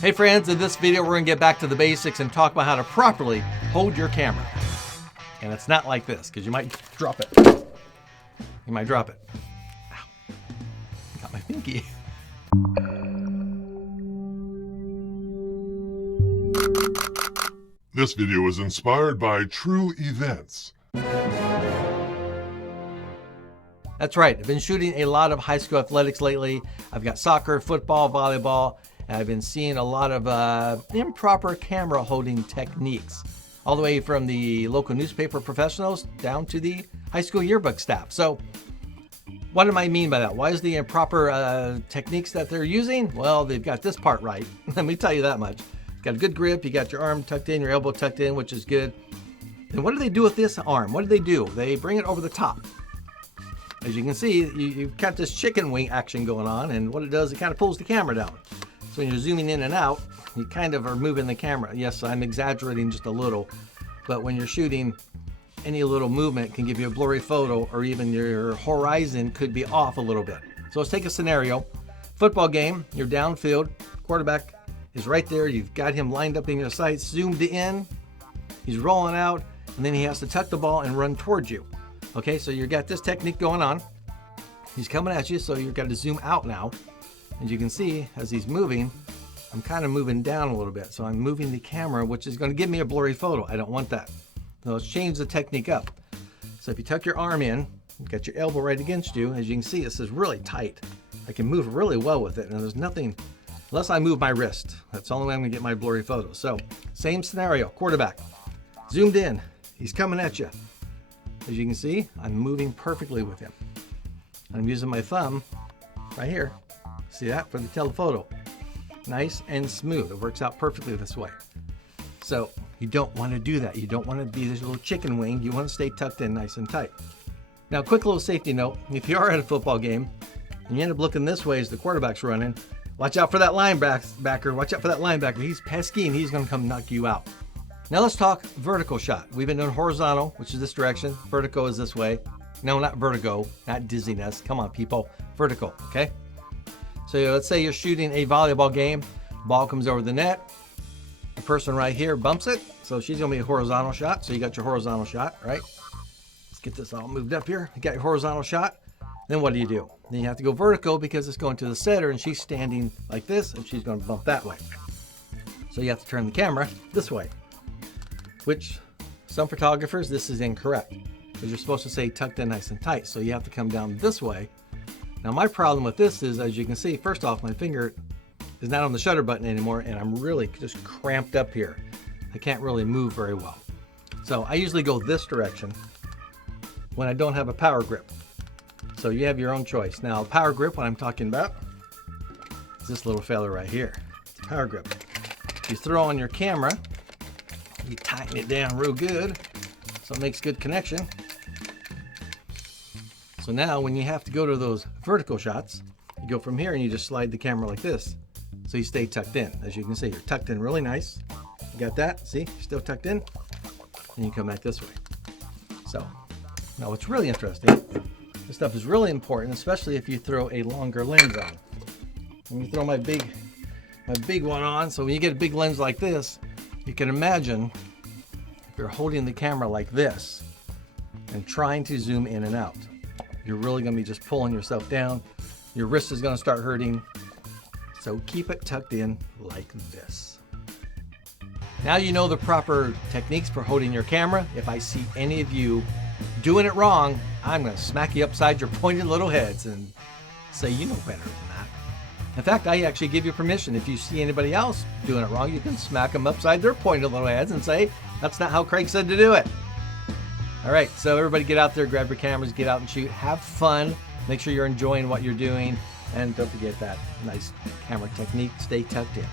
Hey friends, in this video we're going to get back to the basics and talk about how to properly hold your camera. And it's not like this, because you might drop it. You might drop it. Ow. Got my pinky. This video is inspired by true events. That's right. I've been shooting a lot of high school athletics lately. I've got soccer, football, volleyball, and I've been seeing a lot of improper camera holding techniques, all the way from the local newspaper professionals down to the high school yearbook staff. So what do I mean by that? Why is the improper techniques that they're using? Well, they've got this part right. Let me tell you that much. You've got a good grip. You got your arm tucked in, your elbow tucked in, which is good. And what do they do with this arm? What do they do? They bring it over the top. As you can see, you've got this chicken wing action going on, and what it does, it kind of pulls the camera down. So when you're zooming in and out, you kind of are moving the camera. Yes, I'm exaggerating just a little, but when you're shooting, any little movement can give you a blurry photo, or even your horizon could be off a little bit. So let's take a scenario. Football game, you're downfield, quarterback is right there, you've got him lined up in your sights, zoomed in, he's rolling out, and then he has to tuck the ball and run towards you. Okay, so you've got this technique going on. He's coming at you, so you've got to zoom out now. As you can see, as he's moving, I'm kind of moving down a little bit. So I'm moving the camera, which is going to give me a blurry photo. I don't want that. So let's change the technique up. So if you tuck your arm in, you've got your elbow right against you. As you can see, this is really tight. I can move really well with it, and there's nothing, unless I move my wrist. That's the only way I'm going to get my blurry photo. So same scenario, quarterback, zoomed in, he's coming at you. As you can see, I'm moving perfectly with him. I'm using my thumb right here. See that? For the telephoto. Nice and smooth. It works out perfectly this way. So you don't want to do that. You don't want to be this little chicken wing. You want to stay tucked in nice and tight. Now, quick little safety note. If you are at a football game and you end up looking this way as the quarterback's running, watch out for that linebacker. Watch out for that linebacker. He's pesky and he's going to come knock you out. Now let's talk vertical shot. We've been doing horizontal, which is this direction. Vertical is this way. No, not vertigo, not dizziness. Come on, people. Vertical, okay? So let's say you're shooting a volleyball game. Ball comes over the net. The person right here bumps it. So she's going to be a horizontal shot. So you got your horizontal shot, right? Let's get this all moved up here. You got your horizontal shot. Then what do? Then you have to go vertical because it's going to the setter and she's standing like this and she's going to bump that way. So you have to turn the camera this way. Which some photographers, this is incorrect, because you're supposed to say tucked in nice and tight. So you have to come down this way. Now my problem with this is, as you can see, first off, my finger is not on the shutter button anymore, and I'm really just cramped up here. I can't really move very well. So I usually go this direction when I don't have a power grip. So you have your own choice. Now power grip, what I'm talking about, is this little fella right here. It's a power grip. You throw on your camera, you tighten it down real good so it makes good connection. So now when you have to go to those vertical shots, you go from here and you just slide the camera like this. So you stay tucked in. As you can see, you're tucked in really nice. You got that? See, you're still tucked in. And you come back this way. So now what's really interesting, this stuff is really important, especially if you throw a longer lens on. When you throw my big one on, so when you get a big lens like this, you can imagine if you're holding the camera like this and trying to zoom in and out, you're really going to be just pulling yourself down. Your wrist is going to start hurting. So keep it tucked in like this. Now you know the proper techniques for holding your camera. If I see any of you doing it wrong, I'm going to smack you upside your pointed little heads and say you know better than that. In fact, I actually give you permission. If you see anybody else doing it wrong, you can smack them upside their pointed little heads and say, that's not how Craig said to do it. All right, so everybody get out there, grab your cameras, get out and shoot. Have fun. Make sure you're enjoying what you're doing. And don't forget that nice camera technique. Stay tucked in.